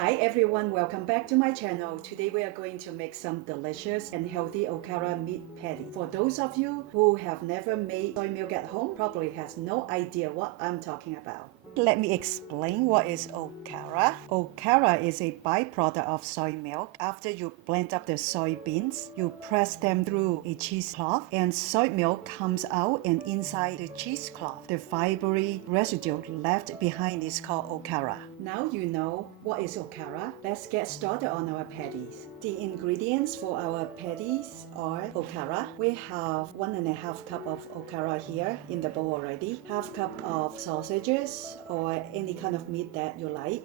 Hi everyone, welcome back to my channel. Today we are going to make some delicious and healthy Okara meat patty. For those of you who have never made soy milk at home, probably has no idea what I'm talking about. Let me explain what is Okara. Okara is a byproduct of soy milk. After you blend up the soybeans, you press them through a cheesecloth and soy milk comes out, and inside the cheesecloth, the fibery residue left behind is called Okara. Now you know what is Okara. Let's get started on our patties. The ingredients for our patties are Okara. We have 1.5 cup of Okara here in the bowl already. Half cup of sausages or any kind of meat that you like.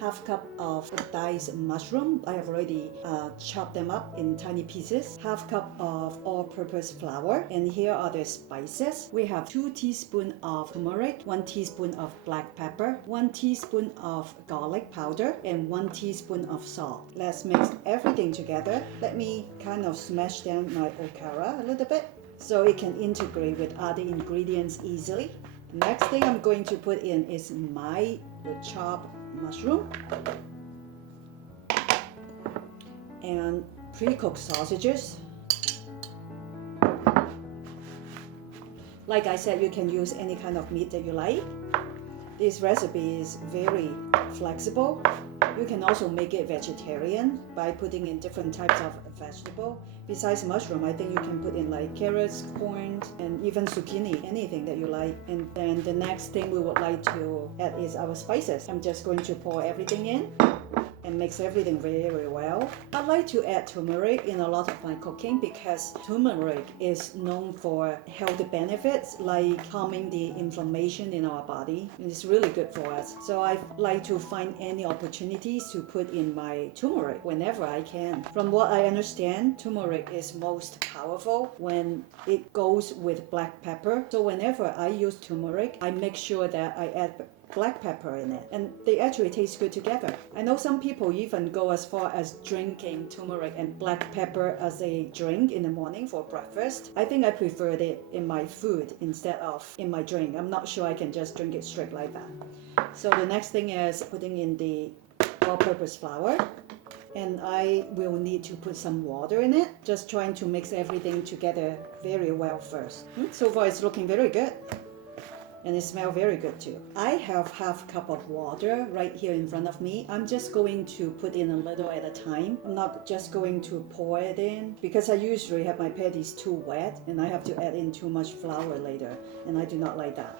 Half cup of diced mushroom. I have already chopped them up in tiny pieces. Half cup of all-purpose flour. And here are the spices. We have 2 teaspoons of turmeric, 1 teaspoon of black pepper, 1 teaspoon of garlic powder, and 1 teaspoon of salt. Let's mix everything together. Let me kind of smash down my Okara a little bit so it can integrate with other ingredients easily. The next thing I'm going to put in is my chopped mushroom and pre-cooked sausages. Like I said, you can use any kind of meat that you like. This recipe is very flexible. You can also make it vegetarian by putting in different types of vegetable. Besides mushroom, I think you can put in like carrots, corn, and even zucchini, anything that you like. And then the next thing we would like to add is our spices. I'm just going to pour everything in and mix everything very well. I like to add turmeric in a lot of my cooking because turmeric is known for health benefits like calming the inflammation in our body, and it's really good for us. So I like to find any opportunities to put in my turmeric whenever I can. From what I understand, turmeric is most powerful when it goes with black pepper. So whenever I use turmeric, I make sure that I add black pepper in it, and they actually taste good together. I know some people even go as far as drinking turmeric and black pepper as a drink in the morning for breakfast. I think I preferred it in my food instead of in my drink. I'm not sure I can just drink it straight like that. So the next thing is putting in the all-purpose flour, and I will need to put some water in it, just trying to mix everything together very well first. So far it's looking very good. And it smells very good too. I have half cup of water right here in front of me. I'm just going to put in a little at a time. I'm not just going to pour it in because I usually have my patties too wet and I have to add in too much flour later, and I do not like that.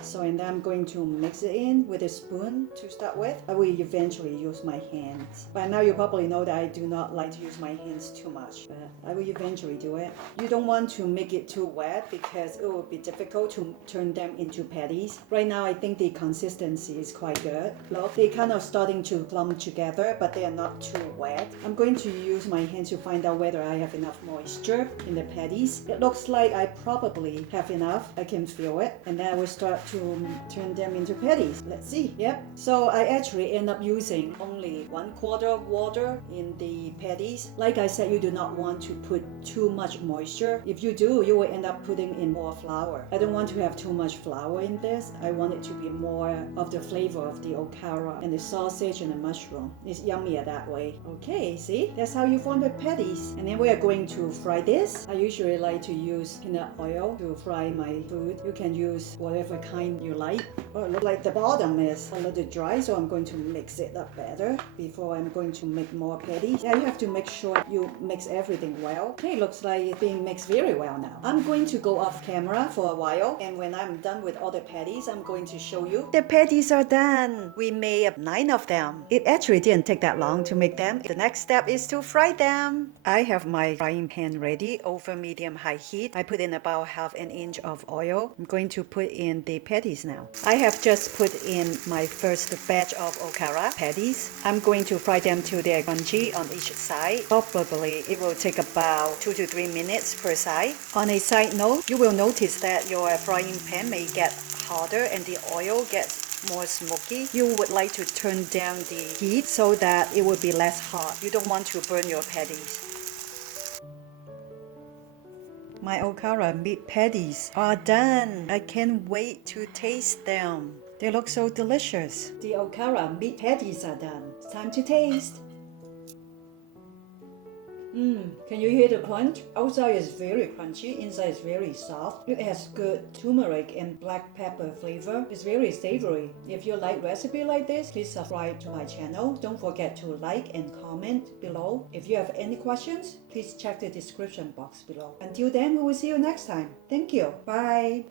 So, and then I'm going to mix it in with a spoon to start with. I will eventually use my hands. By now you probably know that I do not like to use my hands too much, but I will eventually do it. You don't want to make it too wet because it will be difficult to turn them into patties. Right now I think the consistency is quite good. Look, they're kind of starting to clump together, but they are not too wet. I'm going to use my hands to find out whether I have enough moisture in the patties. It looks like I probably have enough. I can feel it. And then I will start to turn them into patties. Let's see. Yep. So I actually end up using only 1/4 of water in the patties. Like I said, you do not want to put too much moisture. If you do, you will end up putting in more flour. I don't want to have too much flour in this. I want it to be more of the flavor of the Okara and the sausage and the mushroom. It's yummier that way. Okay, see? That's how you form the patties. And then we are going to fry this. I usually like to use peanut oil to fry my food. You can use whatever kind you like. Oh, it looks like the bottom is a little dry, so I'm going to mix it up better before I'm going to make more patties. Yeah, you have to make sure you mix everything well. Okay, looks like it's being mixed very well now. I'm going to go off camera for a while, and when I'm done with all the patties, I'm going to show you. The patties are done. We made 9 of them. It actually didn't take that long to make them. The next step is to fry them. I have my frying pan ready over medium-high heat. I put in about 1/2 inch of oil. I'm going to put in the patties now. I have just put in my first batch of Okara patties. I'm going to fry them till they're crunchy on each side. Probably it will take about 2 to 3 minutes per side. On a side note, you will notice that your frying pan may get hotter and the oil gets more smoky. You would like to turn down the heat so that it will be less hot. You don't want to burn your patties. My Okara meat patties are done. I can't wait to taste them. They look so delicious. The Okara meat patties are done. It's time to taste. Can you hear the crunch? Outside is very crunchy, inside is very soft. It has good turmeric and black pepper flavor. It's very savory. If you like recipe like this, please subscribe to my channel. Don't forget to like and comment below. If you have any questions, please check the description box below. Until then, we will see you next time. Thank you. Bye.